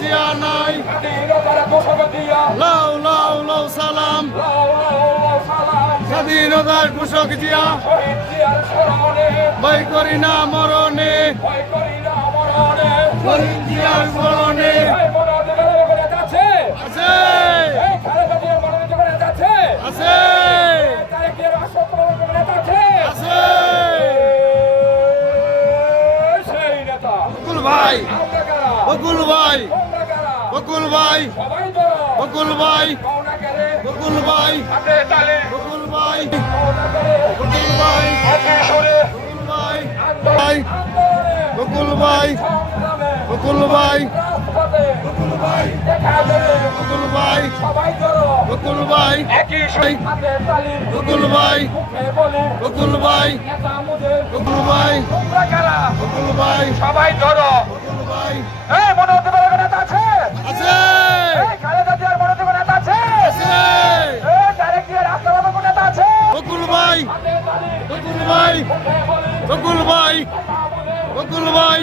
জিয়া নাই। লাউ লাউ লাউ সালাম। স্বাধীনতার ঘোষক জিয়া। ভয় করি না মরণে। জিয়ার মরণে। আছে। সেই নেতা ভাই। বকুল ভাই বকুল ভাই বকুল ভাই বকুল ভাই বকুল ভাই বকুল ভাই ভাই বকুল ভাই বকুল ভাই বকুল ভাই বকুল ভাই বকুল ভাই বকুল ভাই বকুল ভাই বকুল ভাই বকুল ভাই সবাই ধরো ভাই বকুল ভাই বকুল ভাই বকুল ভাই।